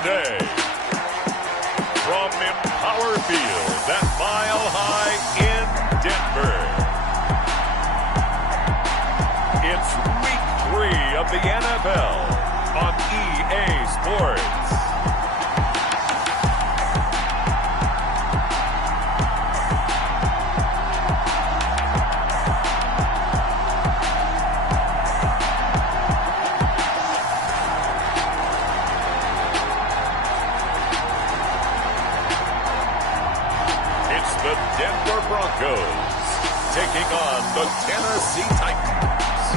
today, from Empower Field at Mile High in Denver, it's Week 3 of the NFL on EA Sports. The Denver Broncos taking on the Tennessee Titans.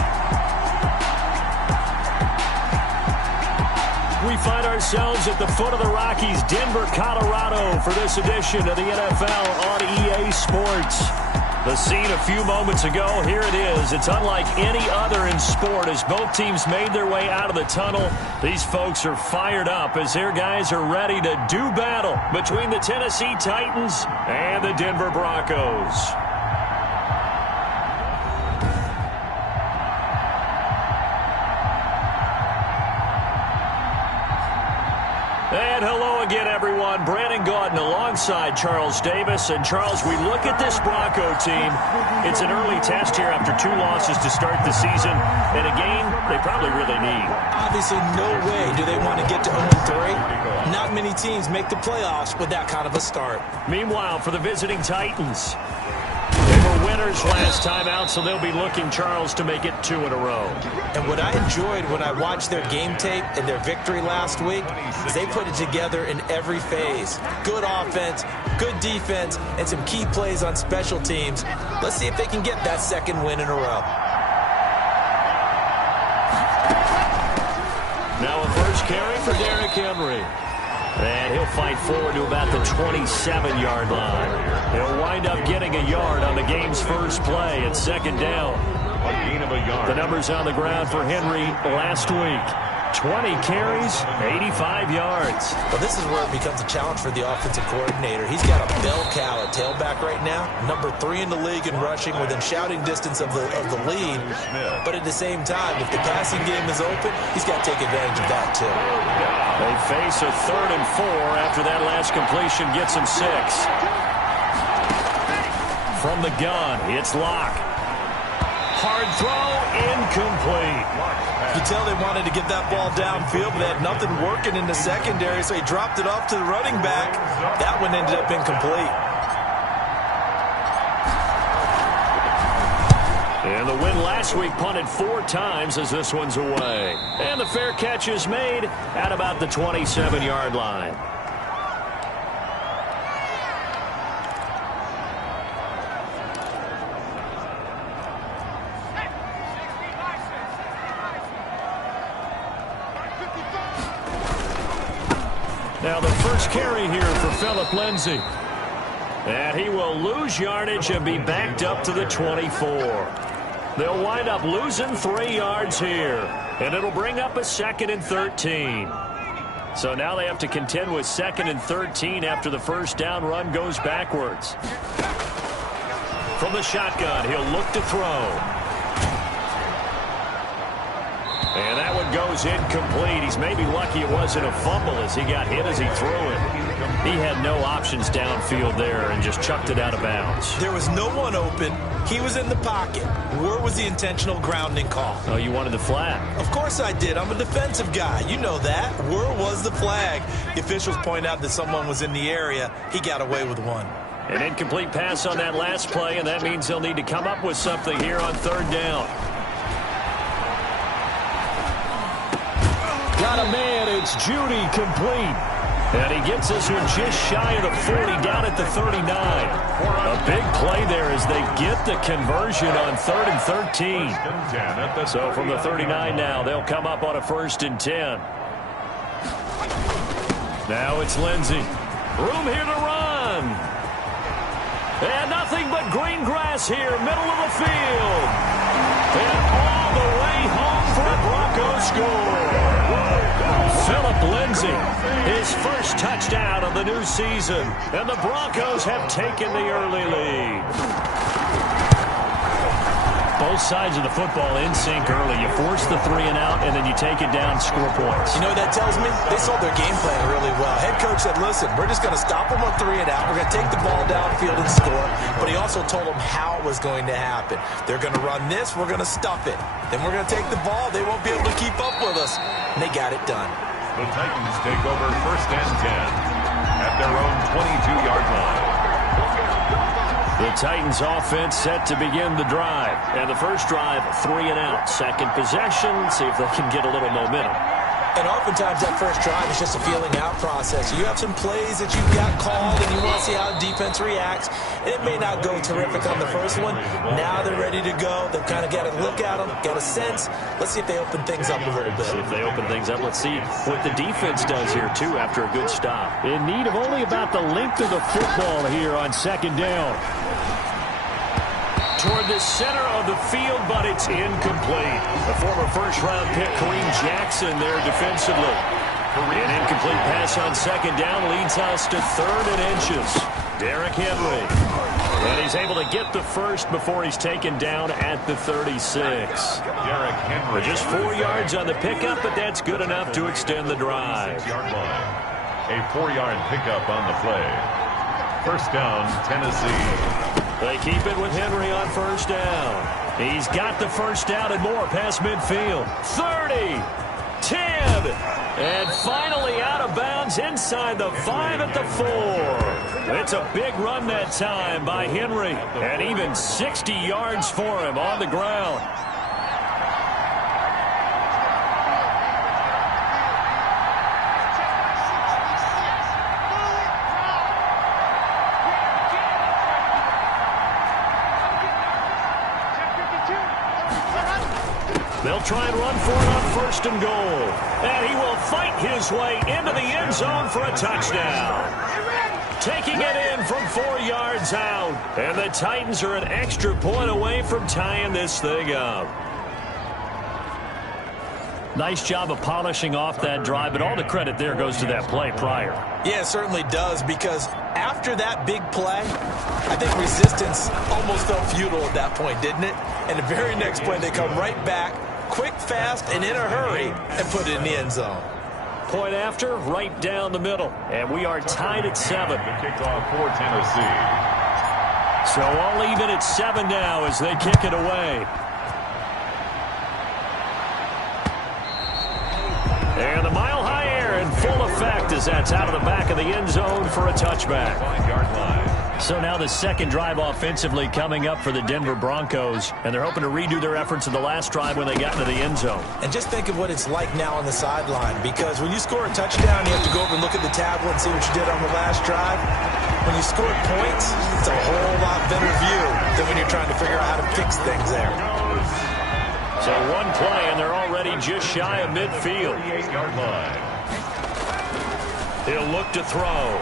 We find ourselves at the foot of the Rockies, Denver, Colorado, for this edition of the NFL on EA Sports. The scene a few moments ago, here it is. It's unlike any other in sport as both teams made their way out of the tunnel. These folks are fired up as their guys are ready to do battle between the Tennessee Titans and the Denver Broncos. And hello again, everyone. Brandon Gaudin alongside Charles Davis. And, Charles, we look at this Bronco team. It's an early test here after 2 losses to start the season, and a game they probably really need. Obviously, no way do they want to get to 0-3. Not many teams make the playoffs with that kind of a start. Meanwhile, for the visiting Titans, they were winners last time out, so they'll be looking, Charles, to make it 2 in a row. And what I enjoyed when I watched their game tape and their victory last week is they put it together in every phase. Good offense, good defense, and some key plays on special teams. Let's see if they can get that 2nd win in a row. Now a first carry for Derrick Henry. And he'll fight forward to about the 27-yard line. He'll wind up getting a yard on the game's first play at 2nd down. A gain of a yard. The numbers on the ground for Henry last week. 20 carries, 85 yards. Well, this is where it becomes a challenge for the offensive coordinator. He's got a bell cow at tailback right now, number 3 in the league in rushing, within shouting distance of the lead. But at the same time, if the passing game is open, he's got to take advantage of that too. They face a 3rd and 4 after that last completion gets him 6. From the gun, it's Locke. Hard throw, incomplete. You can tell they wanted to get that ball downfield, but they had nothing working in the secondary, so he dropped it off to the running back. That one ended up incomplete. And the win last week punted 4 times as this one's away. And the fair catch is made at about the 27-yard line. Now the first carry here for Phillip Lindsay. And he will lose yardage and be backed up to the 24. They'll wind up losing 3 yards here. And it'll bring up a 2nd and 13. So now they have to contend with 2nd and 13 after the first down run goes backwards. From the shotgun, he'll look to throw. And that one goes incomplete. He's maybe lucky it wasn't a fumble as he got hit as he threw it. He had no options downfield there and just chucked it out of bounds. There was no one open. He was in the pocket. Where was the intentional grounding call? Oh, you wanted the flag? Of course I did. I'm a defensive guy. You know that. Where was the flag? The officials point out that someone was in the area. He got away with one. An incomplete pass on that last play, and that means they'll need to come up with something here on 3rd down. Got a man, it's Judy, complete. And he gets this one just shy of the 40, down at the 39. A big play there as they get the conversion on 3rd and 13. So from the 39 now, they'll come up on a 1st and 10. Now it's Lindsay. Room here to run. And nothing but green grass here, middle of the field. And all the way home for a Broncos score. Phillip Lindsay, his first touchdown of the new season. And the Broncos have taken the early lead. Both sides of the football in sync early. You force the 3 and out, and then you take it down, score points. You know what that tells me? They sold their game plan really well. Head coach said, listen, we're just going to stop them on 3 and out. We're going to take the ball downfield and score. But he also told them how it was going to happen. They're going to run this. We're going to stuff it. Then we're going to take the ball. They won't be able to keep up with us. And they got it done. The Titans take over 1st and 10 at their own 22-yard line. The Titans offense set to begin the drive. And the first drive, 3 and out. Second possession, see if they can get a little momentum. And oftentimes that first drive is just a feeling out process. You have some plays that you've got called and you want to see how the defense reacts. And it may not go terrific on the first one. Now they're ready to go. They've kind of got to look at them, got a sense. Let's see if they open things up a little bit. See if they open things up. Let's see what the defense does here, too, after a good stop. In need of only about the length of the football here on 2nd down. Toward the center of the field, but it's incomplete. The former first-round pick, Kareem Jackson, there defensively. An incomplete pass on 2nd down leads us to 3rd and inches. Derrick Henry. And he's able to get the first before he's taken down at the 36. Derrick Henry. Just 4 yards on the pickup, but that's good enough to extend the drive. A 4-yard pickup on the play. 1st down, Tennessee. They keep it with Henry on 1st down. He's got the first down and more past midfield. 30, 10, and finally out of bounds inside the 5 at the 4. It's a big run that time by Henry, and even 60 yards for him on the ground. They'll try and run for it on 1st and goal. And he will fight his way into the end zone for a touchdown. Taking it in from 4 yards out. And the Titans are an extra point away from tying this thing up. Nice job of polishing off that drive, but all the credit there goes to that play prior. Yeah, it certainly does, because after that big play, I think resistance almost felt futile at that point, didn't it? And the very next play, they come right back, quick, fast, and in a hurry, and put it in the end zone. Point after, right down the middle. And we are tied at 7. The kickoff for Tennessee. So all even at 7 now as they kick it away. And the mile-high air in full effect as that's out of the back of the end zone for a touchback. 5-yard line. So now the second drive offensively coming up for the Denver Broncos, and they're hoping to redo their efforts in the last drive when they got into the end zone. And just think of what it's like now on the sideline, because when you score a touchdown, you have to go over and look at the tablet and see what you did on the last drive. When you score points, it's a whole lot better view than when you're trying to figure out how to fix things there. So one play, and they're already just shy of midfield. 8-yard line. He'll look to throw.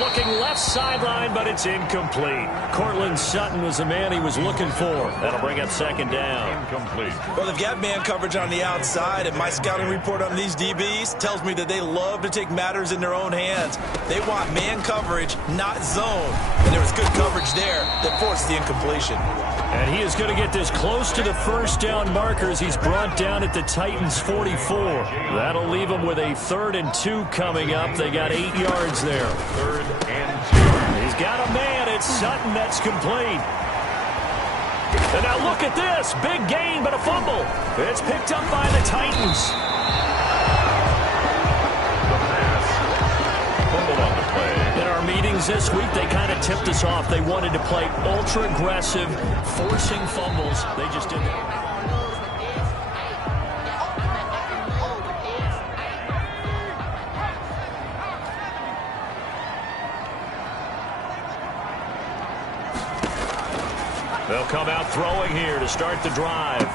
Looking left sideline, but it's incomplete. Cortland Sutton was the man he was looking for. That'll bring up 2nd down. Incomplete. Well, they've got man coverage on the outside, and my scouting report on these DBs tells me that they love to take matters in their own hands. They want man coverage, not zone. And there was good coverage there that forced the incompletion. And he is going to get this close to the first down markers. He's brought down at the Titans' 44. That'll leave him with a 3rd and 2 coming up. They got 8 yards there. 3rd and 2. He's got a man. It's Sutton. That's complete. And now look at this. Big gain, but a fumble. It's picked up by the Titans. The pass. Fumble on the play. In our meetings this week, they kind of tipped us off. They wanted to play ultra-aggressive, forcing fumbles. They just didn't. They'll come out throwing here to start the drive.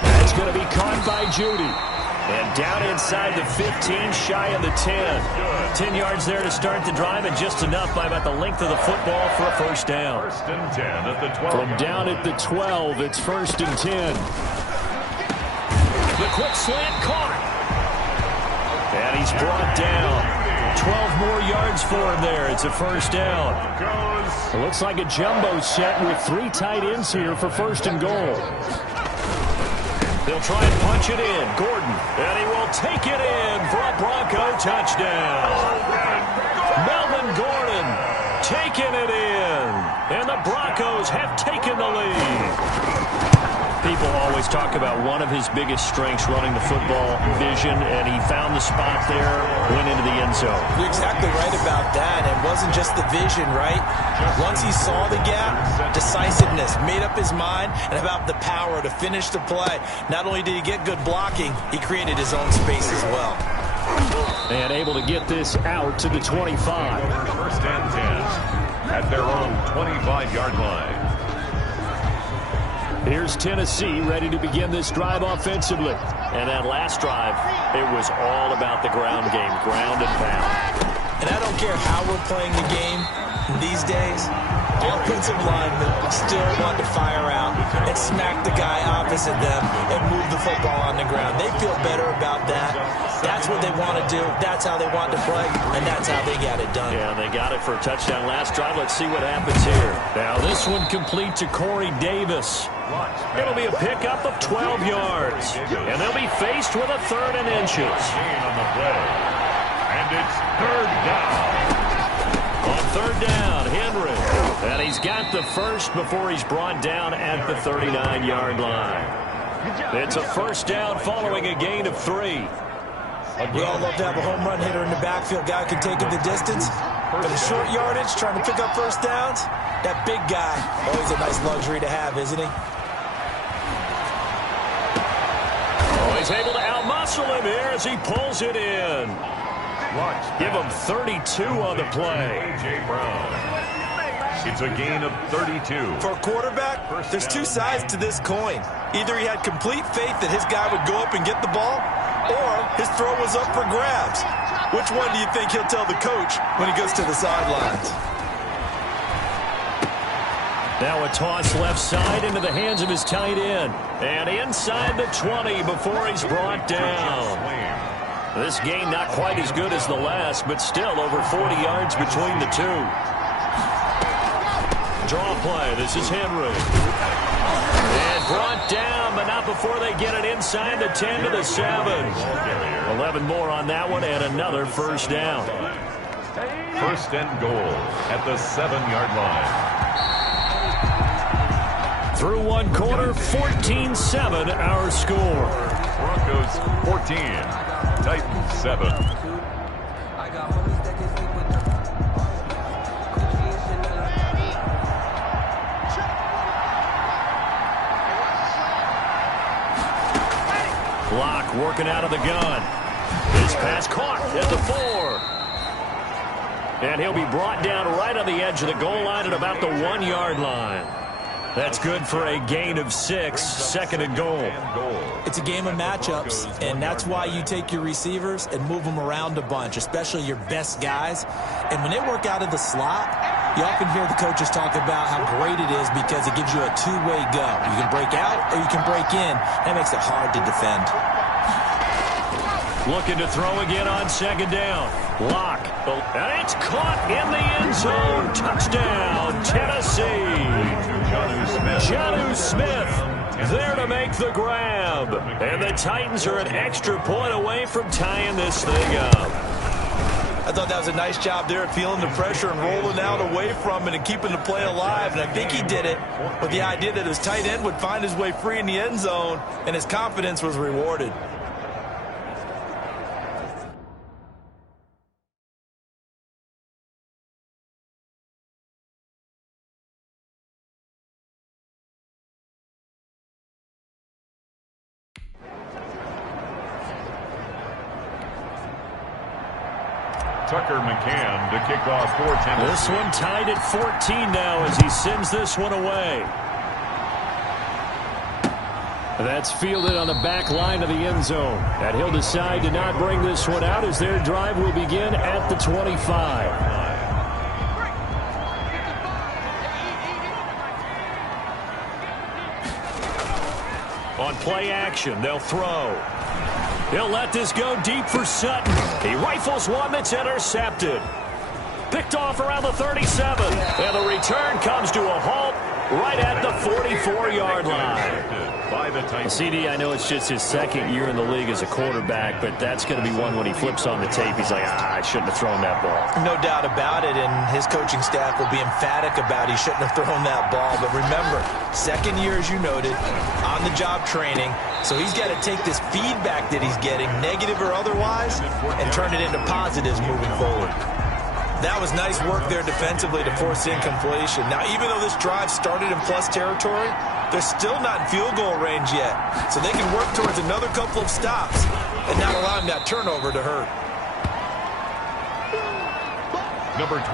That's going to be caught by Judy. And down inside the 15, shy of the 10. 10 yards there to start the drive, and just enough by about the length of the football for a first down. 1st and 10 at the 12. From down at the 12, it's 1st and 10. The quick slant caught. And he's brought down. up 12 more yards for him there. It's a first down. It looks like a jumbo set with 3 tight ends here for first and goal. They'll try and punch it in. Gordon, and he will take it in for a Bronco touchdown. Melvin Gordon taking it in, and the Broncos have taken the lead. People always talk about one of his biggest strengths running the football, vision, and he found the spot there, went into the end zone. You're exactly right about that. It wasn't just the vision, right? Once he saw the gap, decisiveness, made up his mind, and about the power to finish the play. Not only did he get good blocking, he created his own space as well. And able to get this out to the 25. First and 10 at their own 25-yard line. Here's Tennessee ready to begin this drive offensively. And that last drive, it was all about the ground game, ground and pound. And I don't care how we're playing the game these days, offensive linemen still want to fire out and smack the guy opposite them and move the football on the ground. They feel better about that. That's what they want to do. That's how they want to play, and that's how they got it done. Yeah, they got it for a touchdown last drive. Let's see what happens here. Now this one complete to Corey Davis. It'll be a pickup of 12 yards, and they'll be faced with a 3rd and inches. On the play, and it's 3rd down. On 3rd down, Henry, and he's got the first before he's brought down at the 39-yard line. It's a first down following a gain of 3. We all love to have a home run hitter in the backfield. Guy can take it the distance. But a short yardage, trying to pick up first downs, that big guy, always a nice luxury to have, isn't he? Oh, he's able to outmuscle him here as he pulls it in. Give him 32 on the play. A.J. Brown. It's a gain of 32. For a quarterback, there's 2 sides to this coin. Either he had complete faith that his guy would go up and get the ball, or his throw was up for grabs. Which one do you think he'll tell the coach when he goes to the sidelines? Now a toss left side into the hands of his tight end. And inside the 20 before he's brought down. This game not quite as good as the last, but still over 40 yards between the two. Draw play. This is Henry. And brought down, but not before they get it inside the 10 to the 7. 11 more on that one, and another first down. First and goal at the 7-yard line. Through one quarter, 14-7 our score. Broncos 14, Titans 7. Block working out of the gun. This pass caught at the 4. And he'll be brought down right on the edge of the goal line at about the 1-yard line. That's good for a gain of 6, 2nd and goal. It's a game of matchups, and that's why you take your receivers and move them around a bunch, especially your best guys. And when they work out of the slot, you often hear the coaches talk about how great it is because it gives you a two-way go. You can break out or you can break in. That makes it hard to defend. Looking to throw again on 2nd down. Lock. And it's caught in the end zone. Touchdown, Tennessee. Jonnu Smith there to make the grab. And the Titans are an extra point away from tying this thing up. I thought that was a nice job there at feeling the pressure and rolling out away from it and keeping the play alive. And I think he did it with the idea that his tight end would find his way free in the end zone, and his confidence was rewarded. Tucker McCann to kick off for Tennessee. This one tied at 14 now as he sends this one away. That's fielded on the back line of the end zone. And he'll decide to not bring this one out as their drive will begin at the 25. On play action, they'll throw. He'll let this go deep for Sutton. He rifles one that's intercepted. Picked off around the 37. And the return comes to a halt right at the 44-yard line. CD, I know it's just his second year in the league as a quarterback, but that's going to be one when he flips on the tape. He's like, I shouldn't have thrown that ball. No doubt about it, and his coaching staff will be emphatic about he shouldn't have thrown that ball. But remember, second year, as you noted, on-the-job training, so he's got to take this feedback that he's getting, negative or otherwise, and turn it into positives moving forward. That was nice work there defensively to force incompletion. Now, even though this drive started in plus territory, they're still not in field goal range yet. So they can work towards another couple of stops and not allowing that turnover to hurt.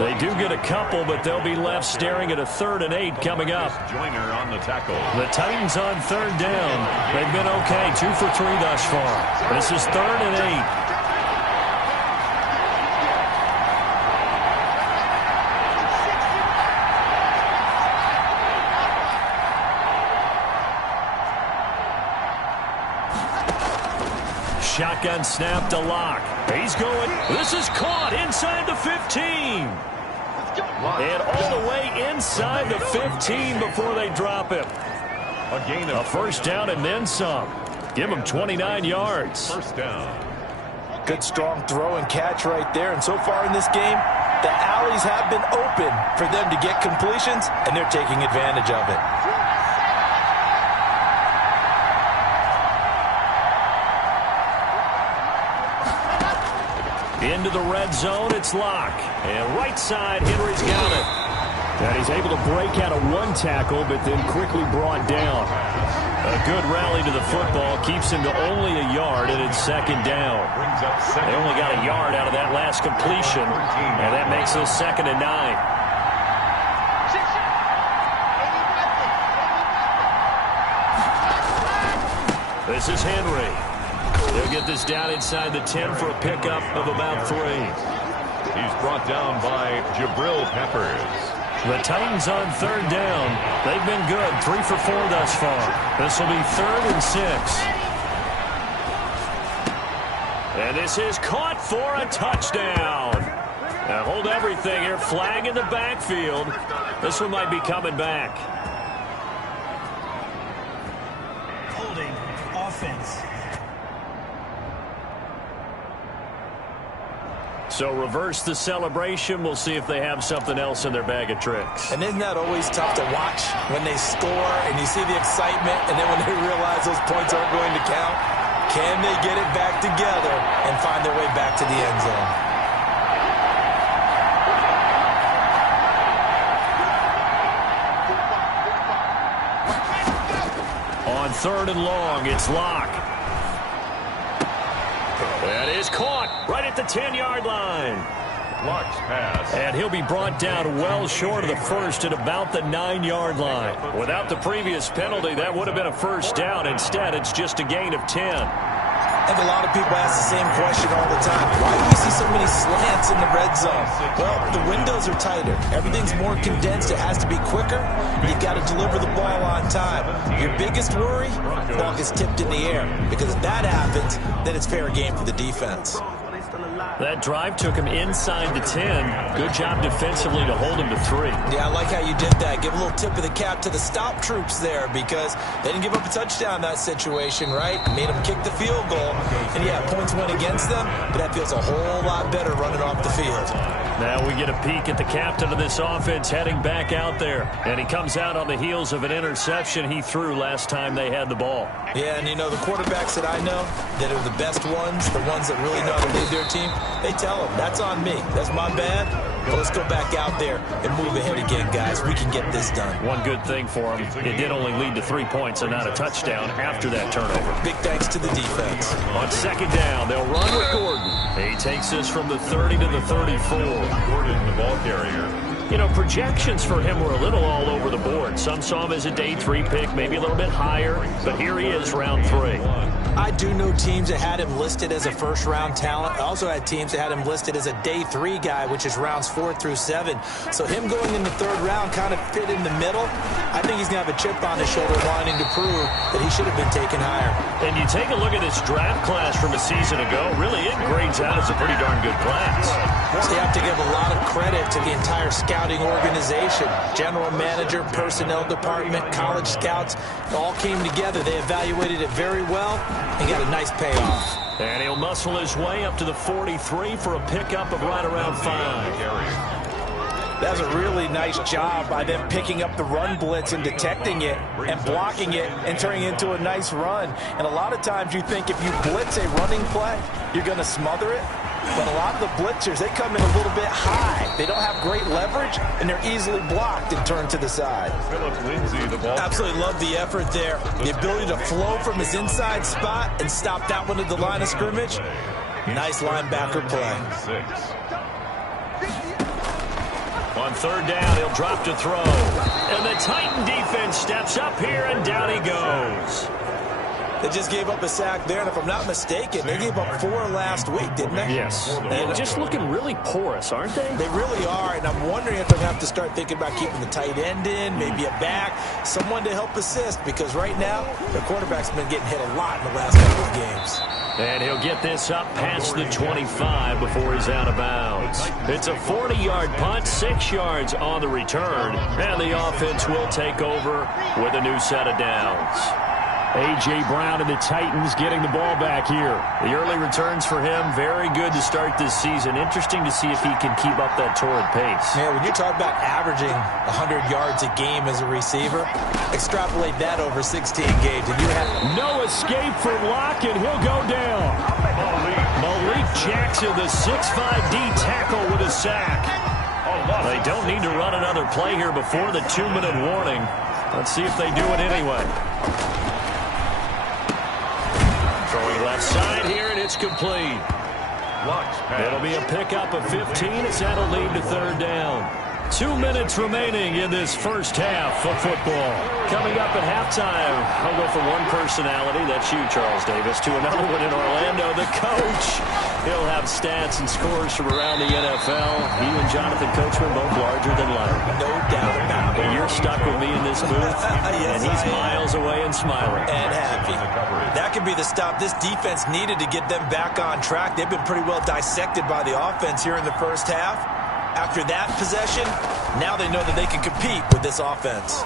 They do get a couple, but they'll be left staring at a 3rd and 8 coming up. Joyner on the tackle. The Titans on 3rd down. They've been okay, 2 for 3 thus far. This is 3rd and 8. Shotgun snap to Locke. He's going. This is caught inside the 15. And all the way inside the 15 before they drop him. A first down and then some. Give him 29 yards. First down. Good strong throw and catch right there. And so far in this game, the alleys have been open for them to get completions, and they're taking advantage of it. Into the red zone, it's Locke. And right side, Henry's got it. And he's able to break out of one tackle, but then quickly brought down. A good rally to the football keeps him to only a yard, and it's 2nd down. They only got a yard out of that last completion, and that makes it 2nd and 9. This is Henry. They'll get this down inside the 10 for a pickup of about 3. He's brought down by Jabril Peppers. The Titans on 3rd down. They've been good, 3 for 4 thus far. This will be 3rd and 6. And this is caught for a touchdown. Now hold everything here. Flag in the backfield. This one might be coming back. Holding offense. So reverse the celebration. We'll see if they have something else in their bag of tricks. And isn't that always tough to watch when they score and you see the excitement, and then when they realize those points aren't going to count? Can they get it back together and find their way back to the end zone? On 3rd and long, it's Locke. That is caught right at the 10-yard line. Locke's pass. And he'll be brought down well short of the first at about the 9-yard line. Without the previous penalty, that would have been a first down. Instead, it's just a gain of 10. I think a lot of people ask the same question all the time. Why do we see so many slants in the red zone? Well, the windows are tighter. Everything's more condensed. It has to be quicker. You've got to deliver the ball on time. Your biggest worry? The ball gets tipped in the air. Because if that happens, then it's fair game for the defense. That drive took him inside the 10. Good job defensively to hold him to 3. Yeah, I like how you did that. Give a little tip of the cap to the stop troops there, because they didn't give up a touchdown in that situation, right? Made them kick the field goal. And yeah, points went against them, but that feels a whole lot better running off the field. Now we get a peek at the captain of this offense heading back out there. And he comes out on the heels of an interception he threw last time they had the ball. Yeah, and you know, the quarterbacks that I know that are the best ones, the ones that really know how to lead their team, they tell them, that's on me. That's my bad. But let's go back out there and move ahead again, guys. We can get this done. One good thing for him, it did only lead to 3 points and not a touchdown after that turnover. Big thanks to the defense. On 2nd down, they'll run with Gordon. He takes this from the 30 to the 34. Gordon, the ball carrier. You know, projections for him were a little all over the board. Some saw him as a day 3 pick, maybe a little bit higher, but here he is, round 3. I do know teams that had him listed as a first-round talent. I also had teams that had him listed as a day 3 guy, which is rounds 4 through 7. So him going in the 3rd round kind of fit in the middle. I think he's going to have a chip on his shoulder wanting to prove that he should have been taken higher. And you take a look at this draft class from a season ago, really it grades out as a pretty darn good class. So you have to give a lot of credit to the entire scouting organization. General manager, personnel department, college scouts, it all came together. They evaluated it very well and got a nice payoff. And he'll muscle his way up to the 43 for a pickup of right around 5. That was a really nice job by them picking up the run blitz and detecting it and blocking it and turning it into a nice run. And a lot of times you think if you blitz a running play, you're going to smother it. But a lot of the blitzers, they come in a little bit high. They don't have great leverage, and they're easily blocked and turned to the side. Absolutely love the effort there. The ability to flow from his inside spot and stop that one at the line of scrimmage. Nice linebacker play. On 3rd down, he'll drop to throw. And the Titan defense steps up here, and down he goes. They just gave up a sack there, and if I'm not mistaken, they gave up 4 last week, didn't they? Yes. And just looking really porous, aren't they? They really are, and I'm wondering if they're going to have to start thinking about keeping the tight end in, maybe a back, someone to help assist, because right now, their quarterback's been getting hit a lot in the last couple of games. And he'll get this up past the 25 before he's out of bounds. It's a 40-yard punt, 6 yards on the return, and the offense will take over with a new set of downs. A.J. Brown and the Titans getting the ball back here. The early returns for him, very good to start this season. Interesting to see if he can keep up that torrid pace. Yeah, when you talk about averaging 100 yards a game as a receiver, extrapolate that over 16 games, and you have no escape from Locke, and he'll go down. Malik Jackson, the 6'5" D tackle with a sack. They don't need to run another play here before the 2-minute warning. Let's see if they do it anyway. Throwing left side here, and it's complete. It'll be a pickup of 15 as that'll lead to 3rd down. 2 minutes remaining in this first half of football. Coming up at halftime, I'll go from one personality, that's you, Charles Davis, to another one in Orlando, the coach. He'll have stats and scores from around the NFL. He and Jonathan Coachman both larger than life. No doubt about it. But you're stuck with me in this booth, yes, and he's miles away and smiling. And happy. That could be the stop this defense needed to get them back on track. They've been pretty well dissected by the offense here in the first half. After that possession, now they know that they can compete with this offense.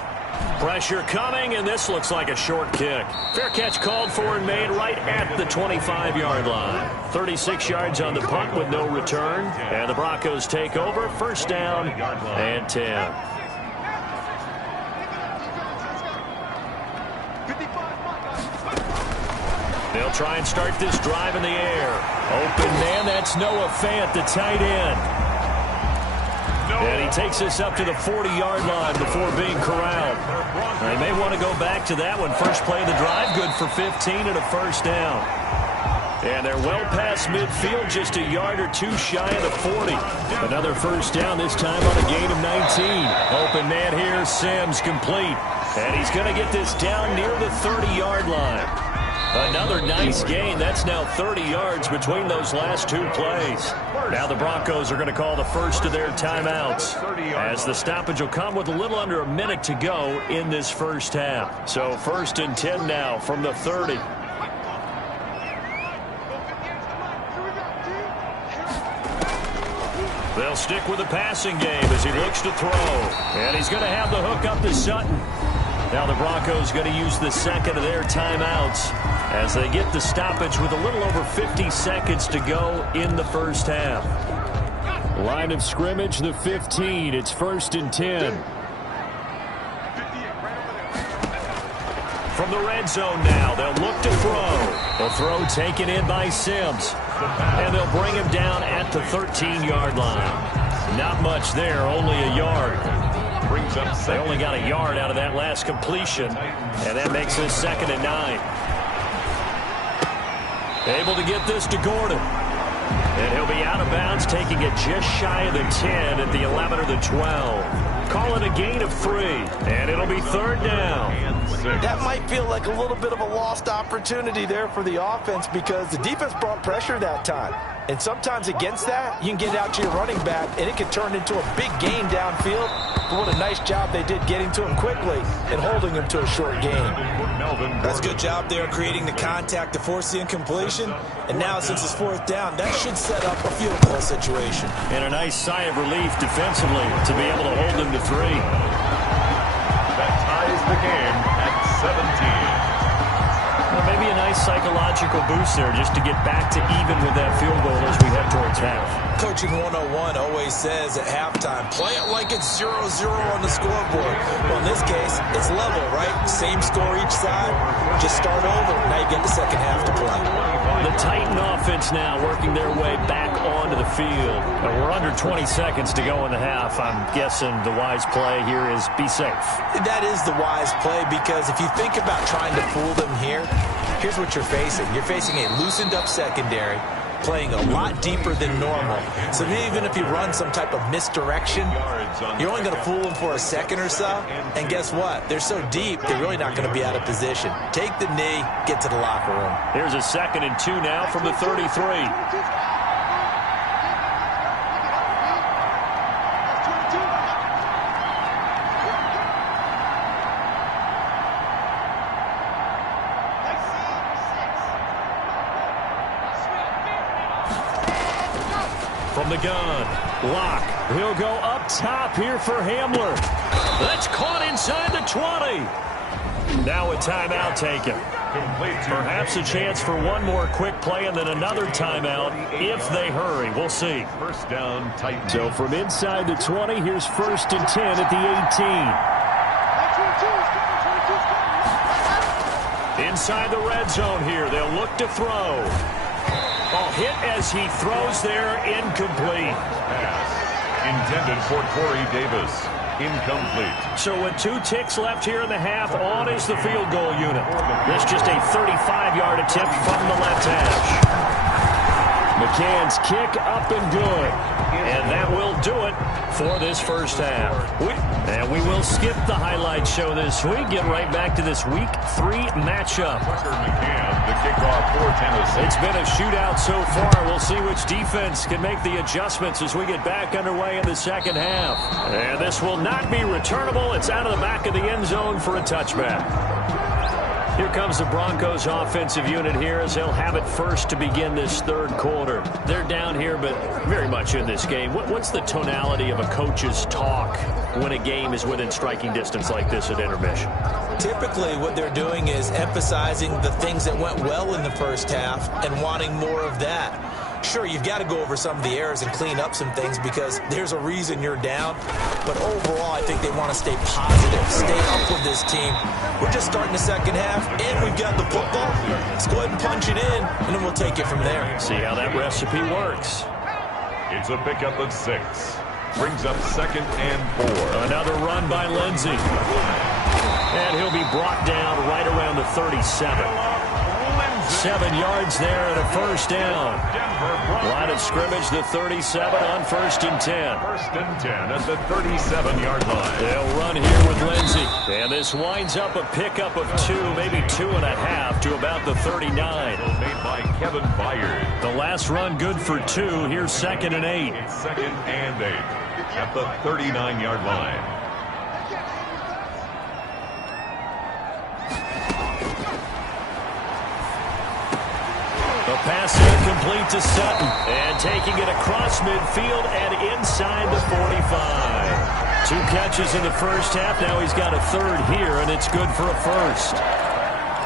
Pressure coming, and this looks like a short kick. Fair catch called for and made right at the 25-yard line. 36 yards on the punt with no return. And the Broncos take over. 1st down and 10. They'll try and start this drive in the air. Open man, that's Noah Fant, the tight end. And he takes this up to the 40-yard line before being corralled. They may want to go back to that one. First play of the drive, good for 15 and a 1st down. And they're well past midfield, just a yard or 2 shy of the 40. Another 1st down, this time on a gain of 19. Open man here, Sims complete. And he's going to get this down near the 30-yard line. Another nice gain. That's now 30 yards between those last 2 plays. Now the Broncos are going to call the first of their timeouts, as the stoppage will come with a little under a minute to go in this first half. So 1st and 10 now from the 30. They'll stick with the passing game as he looks to throw. And he's going to have the hook up to Sutton. Now the Broncos going to use the 2nd of their timeouts as they get the stoppage with a little over 50 seconds to go in the first half. Line of scrimmage, the 15. It's 1st and 10. From the red zone now, they'll look to throw. The throw taken in by Sims. And they'll bring him down at the 13-yard line. Not much there, only a yard. They only got a yard out of that last completion, and that makes this 2nd and 9. Able to get this to Gordon. And he'll be out of bounds, taking it just shy of the 10 at the 11 or the 12. Call it a gain of 3, and it'll be third down. That might feel like a little bit of a lost opportunity there for the offense because the defense brought pressure that time. And sometimes against that, you can get out to your running back, and it can turn into a big gain downfield. But what a nice job they did getting to him quickly and holding him to a short gain. That's a good job there creating the contact to force the incompletion. And now since it's fourth down, that should set up a field goal situation. And a nice sigh of relief defensively to be able to hold them to 3. That ties the game at 17. Well, maybe a nice psychological boost there just to get back to even with that field goal as we head towards half. Coaching 101 always says at halftime, play it like it's 0-0 on the scoreboard. Well, in this case, it's level, right? Same score each side. Just start over. Now you get the second half to play. The Titan offense now working their way back onto the field. We're under 20 seconds to go in the half. I'm guessing the wise play here is be safe. That is the wise play because if you think about trying to fool them here, here's what you're facing. You're facing a loosened up secondary, playing a lot deeper than normal. So even if you run some type of misdirection, you're only going to fool them for a second or so. And guess what? They're so deep, they're really not going to be out of position. Take the knee, get to the locker room. Here's a 2nd and 2 now from the 33. From the gun, Locke. He'll go up top here for Hamler. That's caught inside the 20. Now a timeout taken. Perhaps a chance for one more quick play and then another timeout if they hurry. We'll see. First down, Titans. So from inside the 20, here's 1st and 10 at the 18. Inside the red zone here. They'll look to throw. Hit as he throws there, incomplete. Pass intended for Corey Davis. Incomplete. So with 2 ticks left here in the half, on is the field goal unit. This just a 35-yard attempt from the left hash. McCann's kick up and good. And that will do it for this first half. And we will skip the highlight show this week. Get right back to this Week 3 matchup. McCann, the kickoff for Tennessee. It's been a shootout so far. We'll see which defense can make the adjustments as we get back underway in the second half. And this will not be returnable. It's out of the back of the end zone for a touchback. Here comes the Broncos offensive unit here as they'll have it first to begin this third quarter. They're down here, but very much in this game. What's the tonality of a coach's talk when a game is within striking distance like this at intermission? Typically, what they're doing is emphasizing the things that went well in the first half and wanting more of that. Sure, you've got to go over some of the errors and clean up some things because there's a reason you're down. But overall, I think they want to stay positive, stay up with this team. We're just starting the second half, and we've got the football. Let's go ahead and punch it in, and then we'll take it from there. See how that recipe works. It's a pickup of 6. Brings up 2nd and 4. Another run by Lindsey. And he'll be brought down right around the 37. 7 yards there and a first down. Line of scrimmage, the 37 on 1st and 10. 1st and 10 at the 37-yard line. They'll run here with Lindsey. And this winds up a pickup of 2, maybe 2.5 to about the 39. Made by Kevin Byard. The last run good for 2. Here's 2nd and 8. It's 2nd and 8 at the 39-yard line. The pass incomplete to Sutton. And taking it across midfield and inside the 45. 2 catches in the first half. Now he's got a 3rd here, and it's good for a 1st.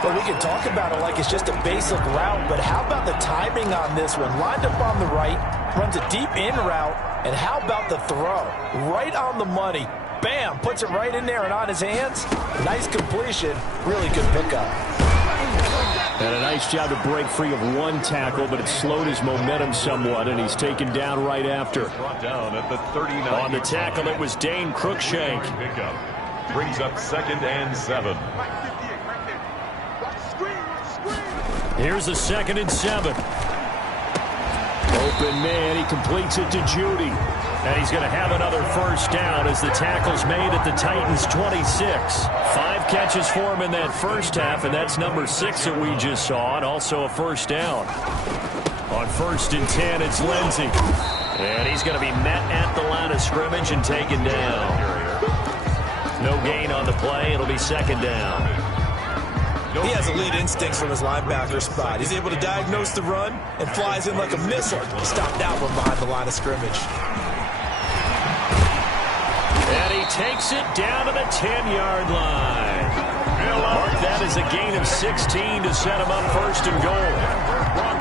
But we can talk about it like it's just a basic route, but how about the timing on this one? Lined up on the right, runs a deep in route, and how about the throw? Right on the money. Bam! Puts it right in there and on his hands. Nice completion. Really good pickup. And a nice job to break free of 1 tackle, but it slowed his momentum somewhat, and he's taken down right after. Brought down at the 39. On the tackle, it was Dane Cruikshank. Pickup. Brings up 2nd and 7. Here's the 2nd and 7. Open man, he completes it to Judy. And he's going to have another first down as the tackle's made at the Titans' 26. 5 catches for him in that first half, and that's number 6 that we just saw, and also a first down. On 1st and 10, it's Lindsey. And he's going to be met at the line of scrimmage and taken down. No gain on the play. It'll be 2nd down. He has elite instincts from his linebacker spot. He's able to diagnose the run and flies in like a missile. Stop that one behind the line of scrimmage. And he takes it down to the 10-yard line. Mark that as a gain of 16 to set him up 1st and goal.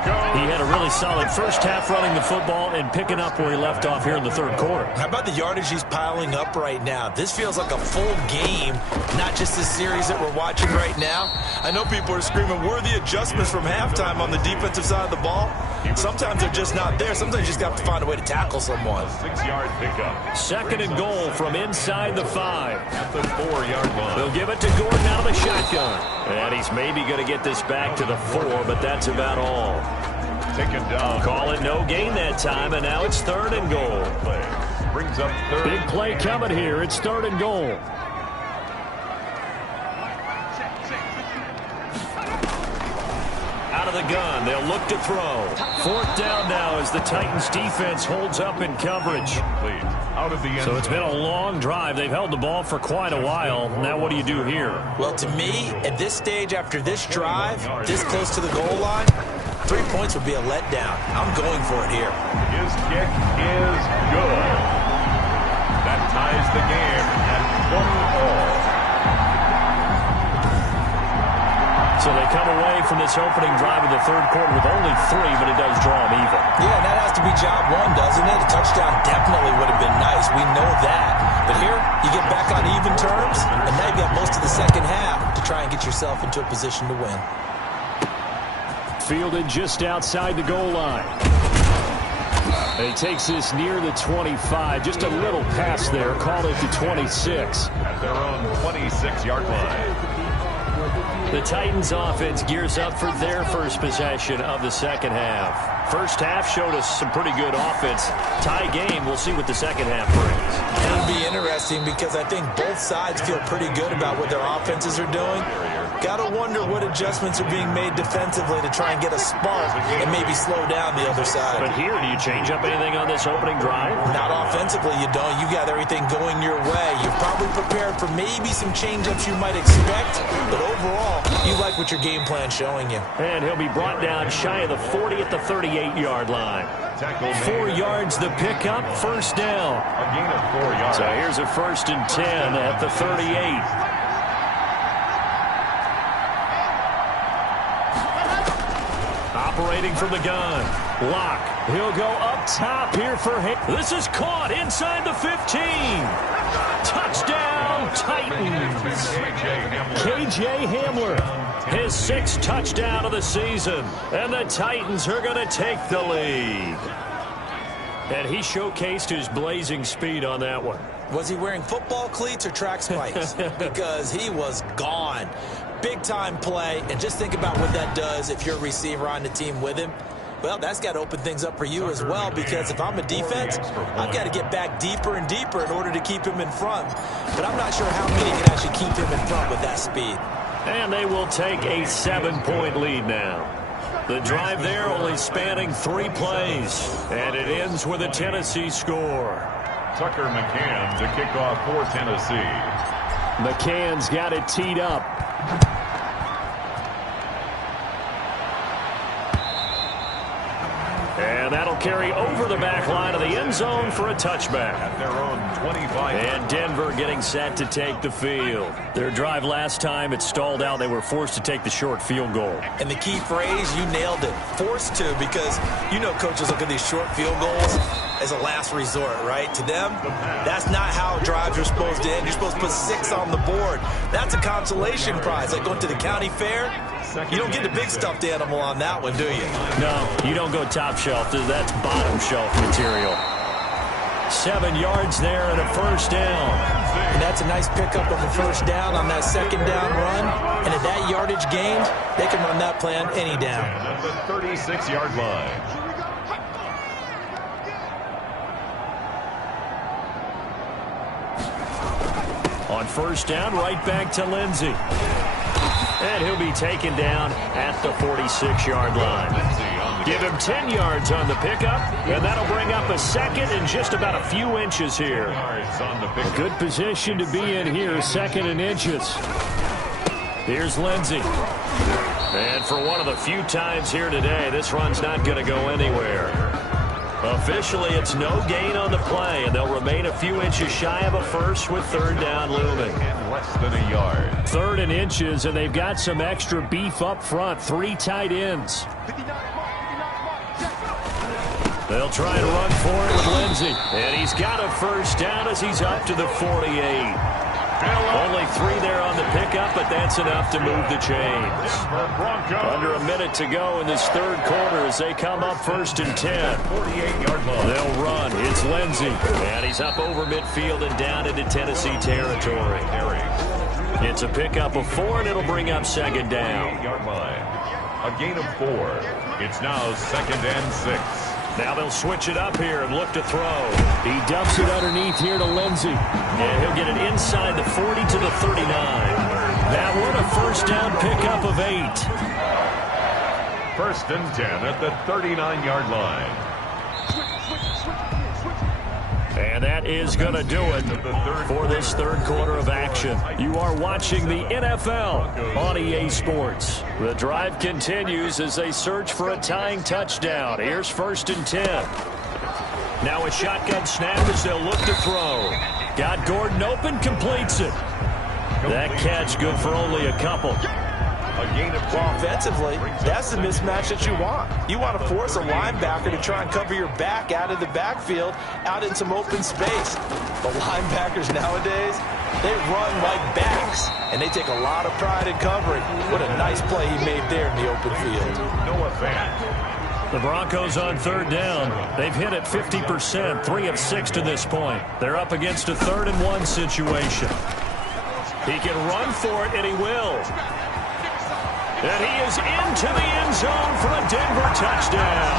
He had a really solid first half running the football and picking up where he left off here in the 3rd quarter. How about the yardage he's piling up right now? This feels like a full game, not just this series that we're watching right now. I know people are screaming, worthy adjustments from halftime on the defensive side of the ball. Sometimes they're just not there. Sometimes you just have to find a way to tackle someone. 6-yard pickup. 2nd and goal from inside the 5. At the 4-yard line. They'll give it to Gordon out of the shotgun. And he's maybe going to get this back to the 4, but that's about all. Taken down. Call it no gain that time, and now it's 3rd and goal. Brings up 3rd. Big play coming here. It's 3rd and goal. Out of the gun. They'll look to throw. 4th down now as the Titans defense holds up in coverage. Out of the end So it's been a long drive. They've held the ball for quite a while. Now what do you do here? Well, to me, at this stage after this drive, this close to the goal line, 3 points would be a letdown. I'm going for it here. His kick is good. That ties the game at 1-all. So they come away from this opening drive in the 3rd quarter with only 3, but it does draw them even. Yeah, that has to be job 1, doesn't it? A touchdown definitely would have been nice. We know that. But here, you get back on even terms, and now you've got most of the 2nd half to try and get yourself into a position to win. Fielded just outside the goal line. And he takes this near the 25. Just a little pass there. Call it the 26. At their own 26-yard line. The Titans offense gears up for their first possession of the 2nd half. First half showed us some pretty good offense. Tie game. We'll see what the 2nd half brings. It'll be interesting because I think both sides feel pretty good about what their offenses are doing. Got to wonder what adjustments are being made defensively to try and get a spark and maybe slow down the other side. But here, do you change up anything on this opening drive? Not offensively, you don't. You got everything going your way. You're probably prepared for maybe some change-ups you might expect, but overall, you like what your game plan's showing you. And he'll be brought down shy of the 40 at the 38-yard line. 4 yards the pickup, 1st down. A gain of 4 yards. So here's a 1st and 10 at the 38. Operating from the gun. Lock. He'll go up top here for him. This is caught inside the 15. Touchdown, Titans. KJ Hamler. His 6th touchdown of the season. And the Titans are going to take the lead. And he showcased his blazing speed on that one. Was he wearing football cleats or track spikes? Because he was gone. Big-time play, and just think about what that does if you're a receiver on the team with him. Well, that's got to open things up for you as well, because if I'm a defense, I've got to get back deeper and deeper in order to keep him in front. But I'm not sure how many can actually keep him in front with that speed. And they will take a 7-point lead now. The drive there only spanning 3 plays, and it ends with a Tennessee score. Tucker McCann to kick off for Tennessee. McCann's got it teed up. And that'll carry over the back line of the end zone for a touchback. At their own 25. And Denver getting set to take the field. Their drive last time, it stalled out. They were forced to take the short field goal. And the key phrase, you nailed it. Forced to, because you know coaches look at these short field goals as a last resort, right? To them, that's not how drives are supposed to end. You're supposed to put 6 on the board. That's a consolation prize. Like going to the county fair, you don't get the big stuffed animal on that one, do you? No, you don't go top shelf. That's bottom shelf material. 7 yards there and a 1st down. And that's a nice pickup of a 1st down on that 2nd down run. And at that yardage gained, they can run that plan any down. At the 36-yard line. first down, right back to Lindsey. And he'll be taken down at the 46-yard line. Give him 10 yards on the pickup, and that'll bring up a second and just about a few inches here. A good position to be in here, second and inches. Here's Lindsey. And for one of the few times here today, this run's not going to go anywhere. Officially, it's no gain on the play, and they'll remain a few inches shy of a first with third down looming. And less than a yard. Third and inches, and they've got some extra beef up front. 3 tight ends. They'll try to run for it with Lindsey. And he's got a first down as he's up to the 48. Only 3 there on the pickup, but that's enough to move the chains. Under a minute to go in this third quarter as they come up first and 10. 48-yard line. They'll run. It's Lindsey. And he's up over midfield and down into Tennessee territory. It's a pickup of 4, and it'll bring up second down. 48-yard line. A gain of 4. It's now second and 6. Now they'll switch it up here and look to throw. He dumps it underneath here to Lindsey. And he'll get it inside the 40 to the 39. That one a first down pickup of 8. First and 10 at the 39-yard line. And that is going to do it for this third quarter of action. You are watching the NFL on EA Sports. The drive continues as they search for a tying touchdown. Here's first and 10. Now a shotgun snap as they'll look to throw. Got Gordon open, completes it. That catch good for only a couple. Well, offensively, that's the mismatch that you want. You want to force a linebacker to try and cover your back out of the backfield, out in some open space. The linebackers nowadays, they run like backs, and they take a lot of pride in covering. What a nice play he made there in the open field. The Broncos on third down. They've hit it 50%, 3 of 6 to this point. They're up against a 3rd and 1 situation. He can run for it, and he will. And he is into the end zone for a Denver touchdown.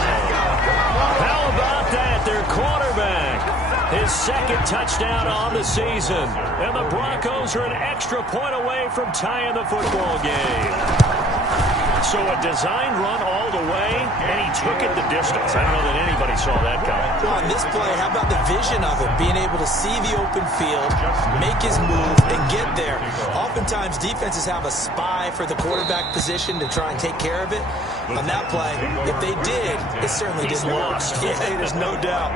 How about that? Their quarterback. His second touchdown on the season. And the Broncos are an extra point away from tying the football game. So a designed run all the way, and he took it the distance. I don't know that anybody saw that coming. Well, on this play, how about the vision of him? Being able to see the open field, make his move, and get there. Oftentimes, defenses have a spy for the quarterback position to try and take care of it. On that play, if they did, it certainly didn't work. Yeah, there's no doubt.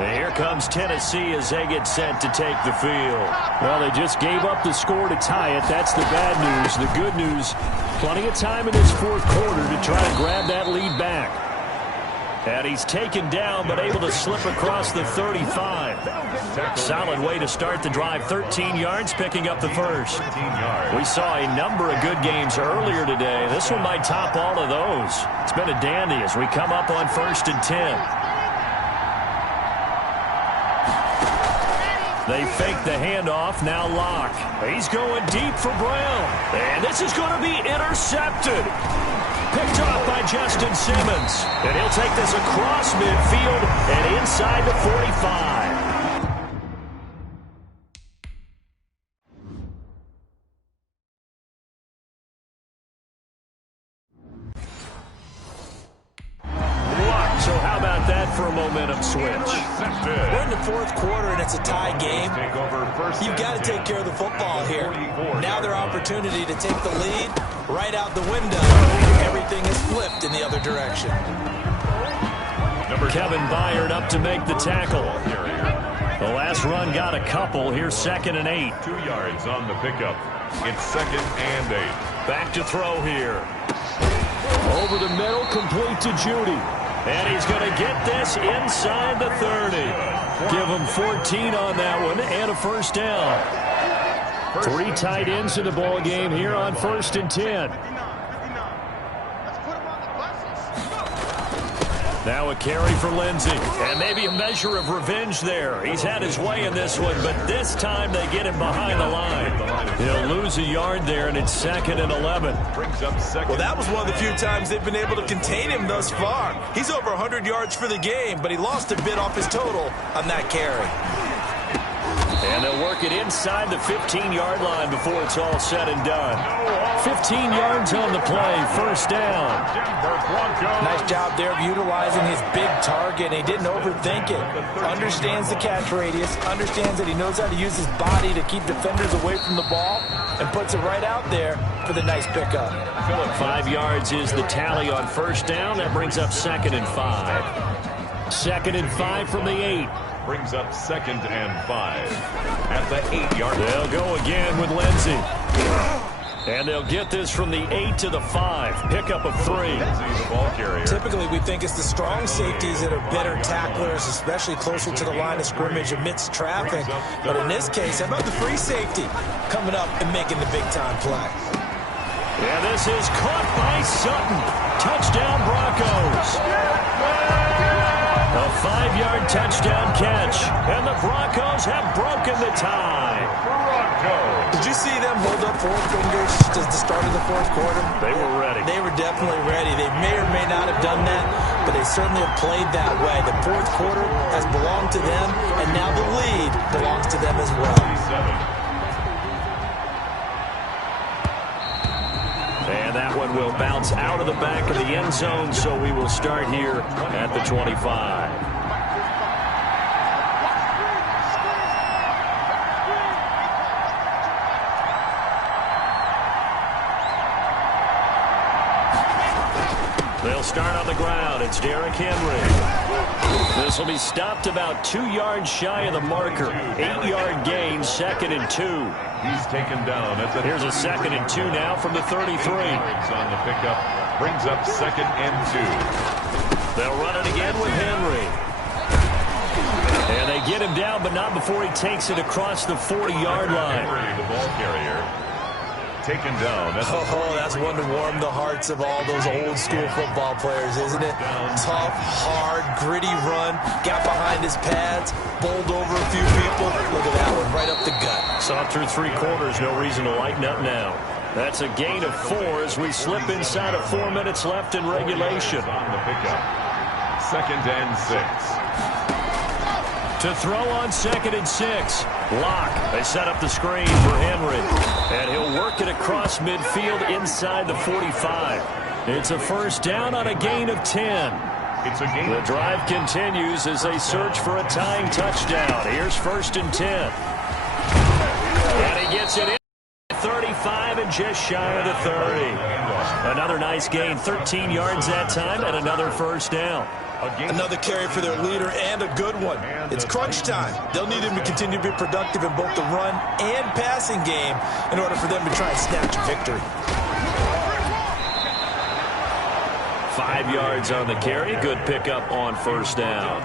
And here comes Tennessee as they get set to take the field. Well, they just gave up the score to tie it. That's the bad news. The good news, plenty of time in this fourth quarter to try to grab that lead back. And he's taken down, but able to slip across the 35. Solid way to start the drive. 13 yards, picking up the first. We saw a number of good games earlier today. This one might top all of those. It's been a dandy as we come up on first and 10. They fake the handoff, now Locke. He's going deep for Brown. And this is going to be intercepted. Picked off by Justin Simmons. And he'll take this across midfield and inside the 45. So how about that for a momentum switch? We're in the fourth quarter, and it's a tie game. You've got to take care of the football here. Now their opportunity to take the lead right out the window. Everything is flipped in the other direction. Kevin Byard up to make the tackle. The last run got a couple. Here's second and 8. 2 yards on the pickup. It's second and 8. Back to throw here. Over the middle, complete to Judy. And he's going to get this inside the 30. Give him 14 on that one and a first down. 3 tight ends in the ball game here on first and 10. Now a carry for Lindsey. And maybe a measure of revenge there. He's had his way in this one, but this time they get him behind the line. He'll lose a yard there, and it's second and 11. Well, that was one of the few times they've been able to contain him thus far. He's over 100 yards for the game, but he lost a bit off his total on that carry. And they'll work it inside the 15-yard line before it's all said and done. 15 yards on the play, first down. Nice job there of utilizing his big target. He didn't overthink it. Understands the catch radius, understands that he knows how to use his body to keep defenders away from the ball, and puts it right out there for the nice pickup. 5 yards is the tally on first down. That brings up 2nd and 5. 2nd and 5 from the 8. Brings up 2nd and 5 at the 8-yard line. They'll go again with Lindsey. And they'll get this from the 8 to the 5. Pickup of 3. The ball carrier. Typically, we think it's the strong safeties that are better tacklers, especially closer to the line of scrimmage amidst traffic. But in this case, how about the free safety coming up and making the big-time play? Yeah, this is caught by Sutton. Touchdown, Broncos. A 5-yard touchdown catch, and the Broncos have broken the tie. Did you see them hold up 4 fingers at the start of the fourth quarter? They were ready. They were definitely ready. They may or may not have done that, but they certainly have played that way. The fourth quarter has belonged to them, and now the lead belongs to them as well. And that one will bounce out of the back of the end zone, so we will start here at the 25. They'll start on the ground. It's Derrick Henry. This will be stopped about 2 yards shy of the marker. 8-yard gain, 2nd and 2. He's taken down. Here's a 2nd and 2 now from the 33. On the pickup, brings up 2nd and 2. They'll run it again with Henry. And they get him down, but not before he takes it across the 40-yard line. Henry, the ball carrier, taken down. That's one to warm the hearts of all those old-school football players, isn't it? Tough, hard, gritty run, got behind his pads, bowled over a few people. Look at that one, right up the gut. Saw through 3 quarters, no reason to lighten up now. That's a gain of 4 as we slip inside of 4 minutes left in regulation. On the pickup, 2nd and 6. To throw on 2nd and 6. Lock. They set up the screen for Henry. And he'll work it across midfield inside the 45. It's a first down on a gain of 10. It's a gain. The drive continues as they search for a tying touchdown. Here's 1st and 10. And he gets it in. 35 and just shy of the 30. Another nice gain. 13 yards that time and another first down. Another carry for their leader and a good one. It's crunch time. They'll need him to continue to be productive in both the run and passing game in order for them to try and snatch a victory. 5 yards on the carry. Good pickup on first down.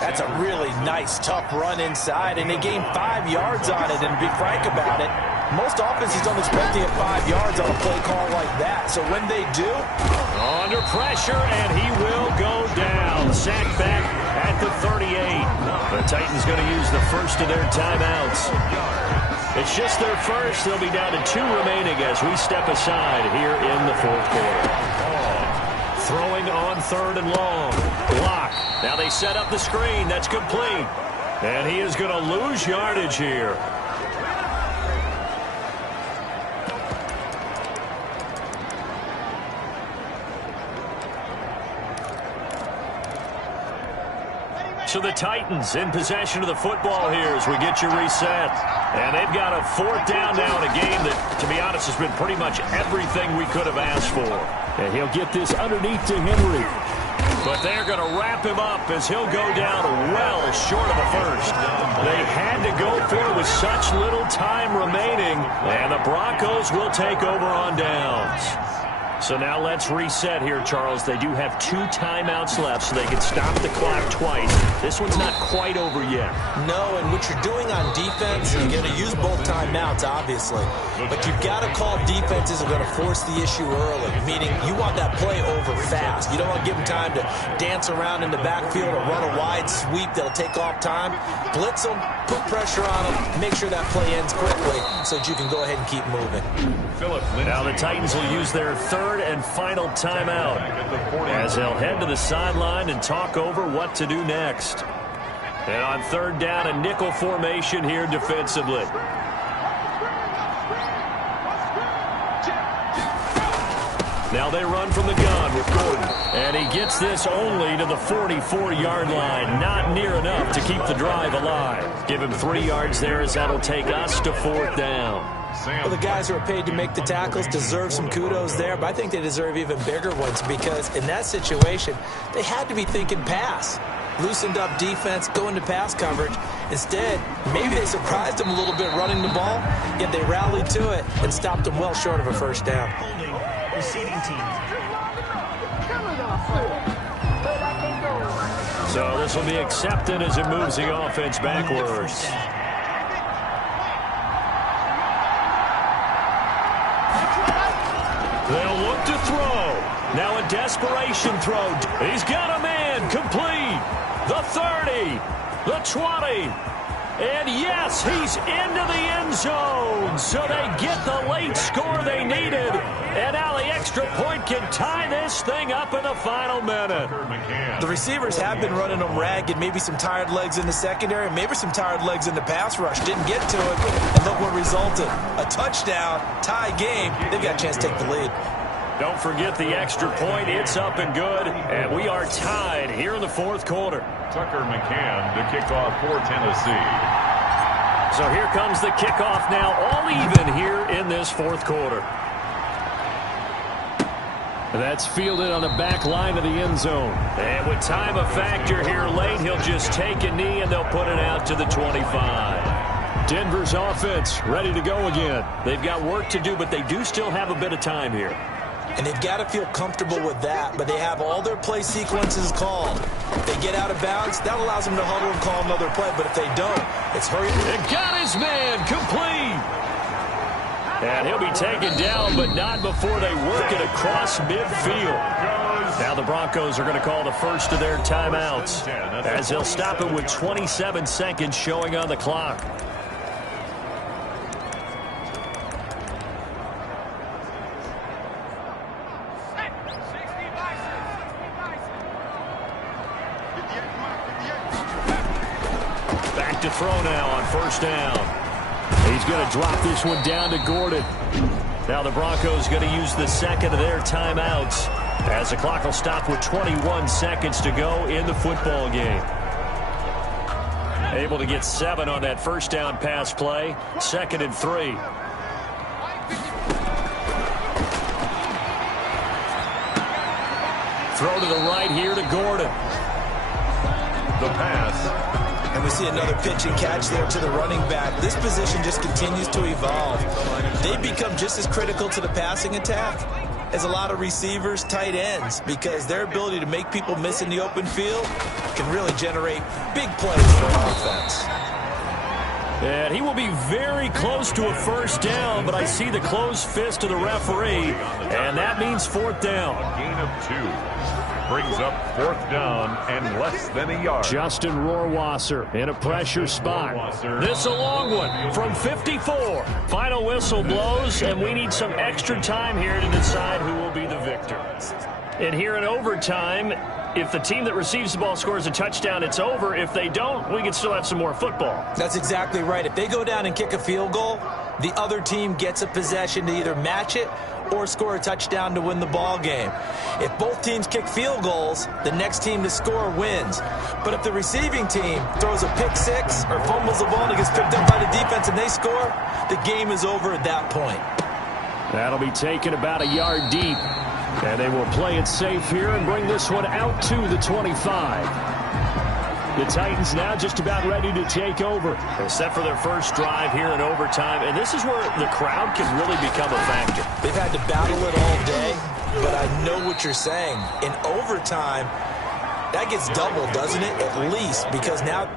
That's a really nice, tough run inside, and they gained 5 yards on it. And to be frank about it, most offenses don't expect to get 5 yards on a play call like that. So when they do, under pressure, and he will go down. Sacked back at the 38. The Titans going to use the first of their timeouts. It's just their first. They'll be down to 2 remaining as we step aside here in the fourth quarter. Throwing on 3rd and long. Block. Now they set up the screen. That's complete. And he is going to lose yardage here. So the Titans in possession of the football here as we get you reset. And they've got a 4th down now in a game that, to be honest, has been pretty much everything we could have asked for. And he'll get this underneath to Henry. But they're going to wrap him up as he'll go down well short of a first. They had to go for it with such little time remaining. And the Broncos will take over on downs. So now let's reset here, Charles. They do have 2 timeouts left, so they can stop the clock twice. This one's not quite over yet. No, and what you're doing on defense, you're going to use both timeouts, obviously. But you've got to call defenses are going to force the issue early, meaning you want that play over fast. You don't want to give them time to dance around in the backfield or run a wide sweep that'll take off time. Blitz them, put pressure on them, make sure that play ends quickly so that you can go ahead and keep moving. Now the Titans will use their 3rd and final timeout as they'll head to the sideline and talk over what to do next. And on third down, a nickel formation here defensively. Now they run from the gun with Gordon. And he gets this only to the 44-yard line. Not near enough to keep the drive alive. Give him 3 yards there as that'll take us to fourth down. Well, the guys who are paid to make the tackles deserve some kudos there, but I think they deserve even bigger ones because in that situation, they had to be thinking pass. Loosened up defense, going to pass coverage. Instead, maybe they surprised them a little bit running the ball, yet they rallied to it and stopped them well short of a first down. Holding receiving team. So this will be accepted as it moves the offense backwards. They'll look to throw. Now a desperation throw. He's got a man complete. The 30, the 20, and yes, he's into the end zone. So they get the late score they needed, and now the extra point can tie this thing up in the final minute. The receivers have been running them ragged, maybe some tired legs in the secondary, maybe some tired legs in the pass rush. Didn't get to it, and look what resulted. A touchdown, tie game. They've got a chance to take the lead. Don't forget the extra point. It's up and good, and we are tied here in the fourth quarter. Tucker McCann to kick off for Tennessee. So here comes the kickoff now, all even here in this fourth quarter. That's fielded on the back line of the end zone. And with time a factor here late, he'll just take a knee, and they'll put it out to the 25. Denver's offense ready to go again. They've got work to do, but they do still have a bit of time here. And they've got to feel comfortable with that, but they have all their play sequences called. If they get out of bounds, that allows them to huddle and call another play, but if they don't, it's hurry. And got his man complete. And he'll be taken down, but not before they work it across midfield. Now the Broncos are going to call the first of their timeouts as they'll stop it with 27 seconds showing on the clock. Back to throw now on first down. He's going to drop this one down to Gordon. Now the Broncos going to use the second of their timeouts as the clock will stop with 21 seconds to go in the football game. Able to get 7 on that first down pass play. 2nd and 3. Throw to the right here to Gordon. The pass. And we see another pitch and catch there to the running back. This position just continues to evolve. They become just as critical to the passing attack as a lot of receivers, tight ends, because their ability to make people miss in the open field can really generate big plays for an offense. And he will be very close to a first down, but I see the closed fist of the referee, and that means fourth down. A gain of 2. Brings up fourth down and less than a yard. Justin Rohrwasser in a pressure spot. This a long one from 54. Final whistle blows, and we need some extra time here to decide who will be the victor. And here in overtime, if the team that receives the ball scores a touchdown, it's over. If they don't, we can still have some more football. That's exactly right. If they go down and kick a field goal, the other team gets a possession to either match it or score a touchdown to win the ball game. If both teams kick field goals, the next team to score wins. But if the receiving team throws a pick six or fumbles the ball and it gets picked up by the defense and they score, the game is over at that point. That'll be taken about a yard deep. And they will play it safe here and bring this one out to the 25. The Titans now just about ready to take over. They're set for their first drive here in overtime, and this is where the crowd can really become a factor. They've had to battle it all day, but I know what you're saying. In overtime, that gets doubled, doesn't it? At least, because now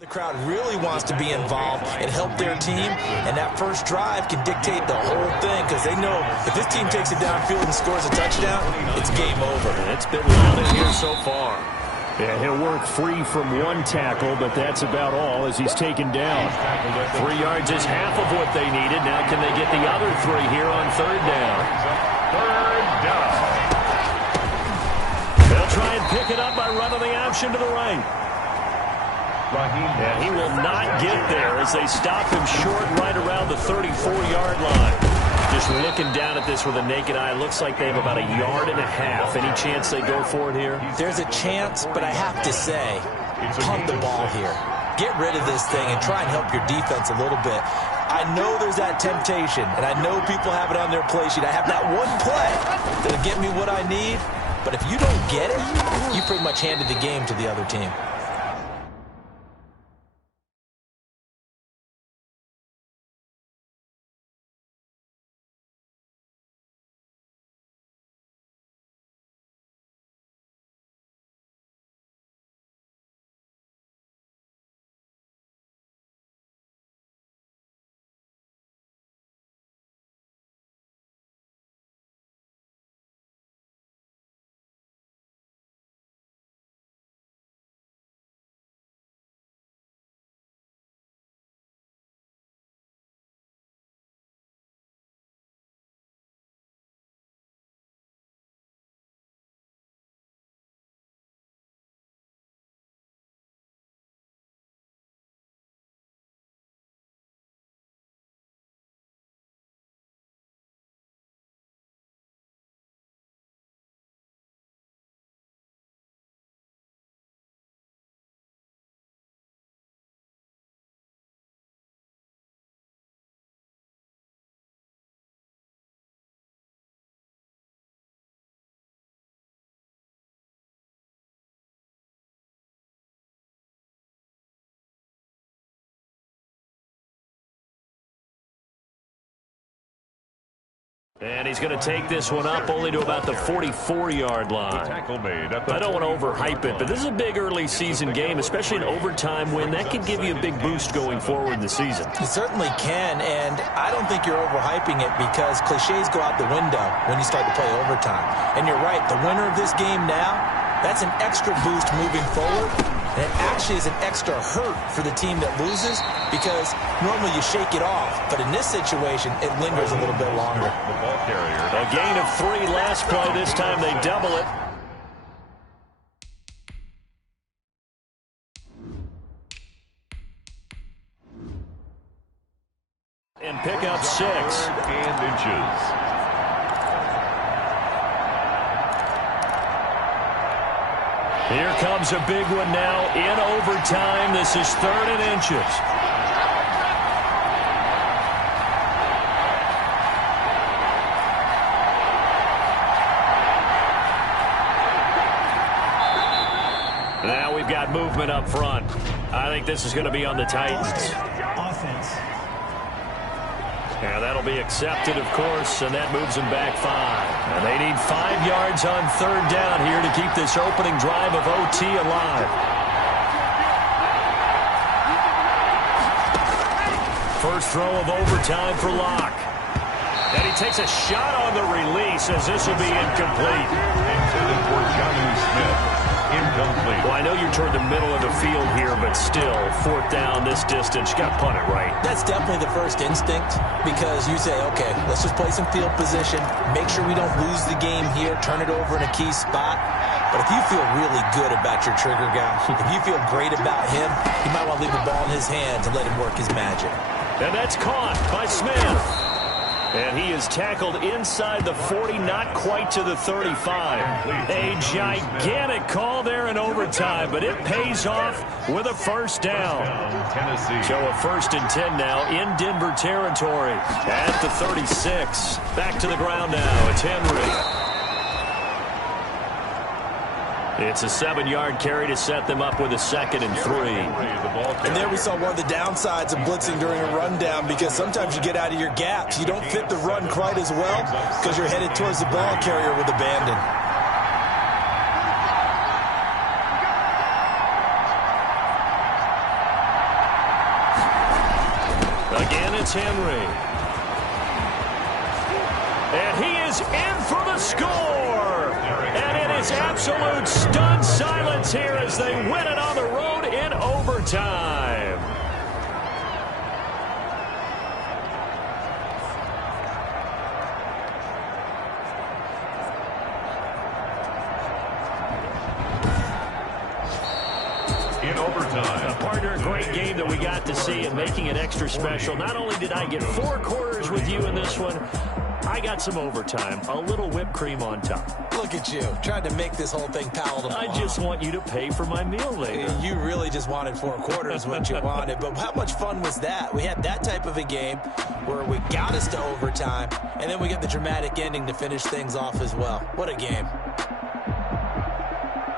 the crowd really wants to be involved and help their team, and that first drive can dictate the whole thing because they know if this team takes it downfield and scores a touchdown, it's game over. It's been loud in here so far. And he'll work free from one tackle, but that's about all as he's taken down. 3 yards is half of what they needed. Now can they get the other 3 here on third down? Third down. They'll try and pick it up by running the option to the right. And he will not get there as they stop him short right around the 34-yard line. Just looking down at this with a naked eye, looks like they have about 1.5 yards. Any chance they go for it here? There's a chance, but I have to say, punt the ball here. Get rid of this thing and try and help your defense a little bit. I know there's that temptation, and I know people have it on their play sheet. I have that one play that'll get me what I need, but if you don't get it, you pretty much handed the game to the other team. And he's going to take this one up only to about the 44-yard line. I don't want to overhype it, but this is a big early season game, especially an overtime win. That can give you a big boost going forward in the season. It certainly can, and I don't think you're overhyping it because cliches go out the window when you start to play overtime. And you're right, the winner of this game now, that's an extra boost moving forward. And it actually is an extra hurt for the team that loses because normally you shake it off. But in this situation, it lingers a little bit longer. The ball carrier. A gain of 3 last play. This time they double it. And pick up 6. 3rd and inches. Here comes a big one now in overtime. This is 3rd and inches. Now we've got movement up front. I think this is going to be on the Titans. Offense. Yeah, that'll be accepted, of course, and that moves them back 5. And they need 5 yards on 3rd down here to keep this opening drive of OT alive. First throw of overtime for Locke. And he takes a shot on the release as this will be incomplete. Intended for Jonnu Smith. Incomplete. Well, I know you're toward the middle of the field here, but still, 4th down this distance, you got to punt it right. That's definitely the first instinct because you say, okay, let's just play some field position, make sure we don't lose the game here, turn it over in a key spot. But if you feel really good about your trigger guy, if you feel great about him, you might want to leave the ball in his hands and let him work his magic. And that's caught by Smith. And he is tackled inside the 40, not quite to the 35. A gigantic call there in overtime, but it pays off with a 1st down. So a 1st and 10 now in Denver territory at the 36. Back to the ground now. It's Henry. It's a 7-yard carry to set them up with a 2nd and 3. And there we saw one of the downsides of blitzing during a rundown because sometimes you get out of your gaps. You don't fit the run quite as well because you're headed towards the ball carrier with abandon. Again, it's Henry. And he is in for the score. And it is absolute stunned silence here as as they win it on the road in overtime. In overtime. Partner, a great game that we got to see and making it extra special. Not only did I get 4 quarters with you in this one, I got some overtime, a little whipped cream on top. Look at you, trying to make this whole thing palatable. I just want you to pay for my meal later. You really just wanted 4 quarters, what you wanted. But how much fun was that? We had that type of a game where we got us to overtime, and then we got the dramatic ending to finish things off as well. What a game.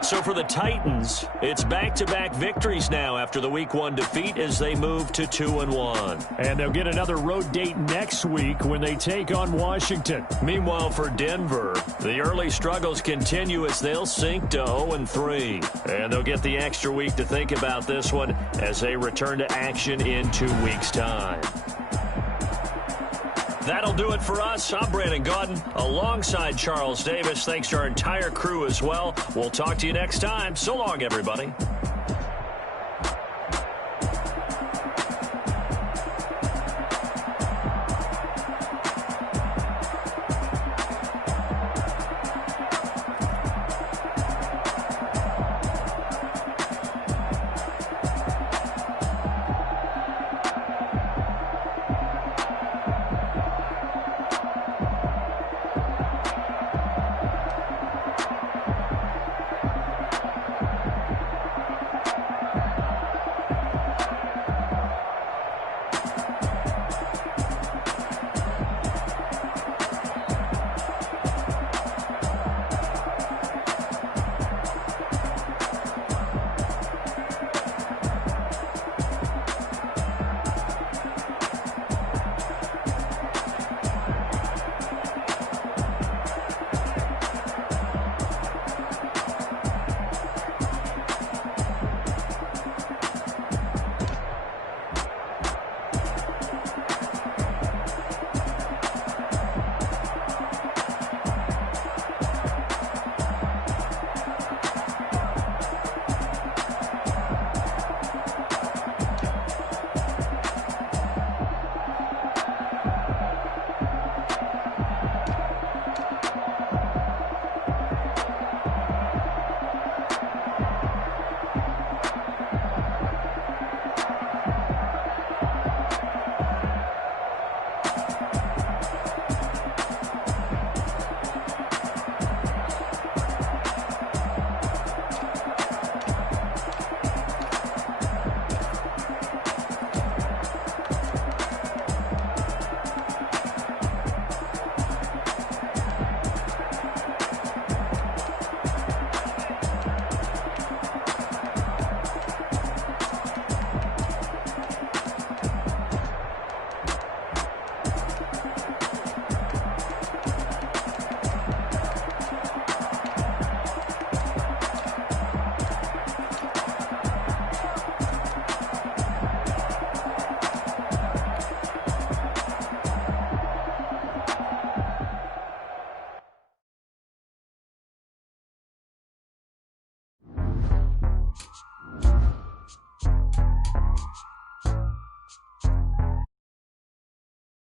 So for the Titans, it's back-to-back victories now after the Week 1 defeat as they move to 2-1. And they'll get another road date next week when they take on Washington. Meanwhile, for Denver, the early struggles continue as they'll sink to 0-3. And they'll get the extra week to think about this one as they return to action in 2 weeks' time. That'll do it for us. I'm Brandon Gaudin alongside Charles Davis. Thanks to our entire crew as well. We'll talk to you next time. So long, everybody.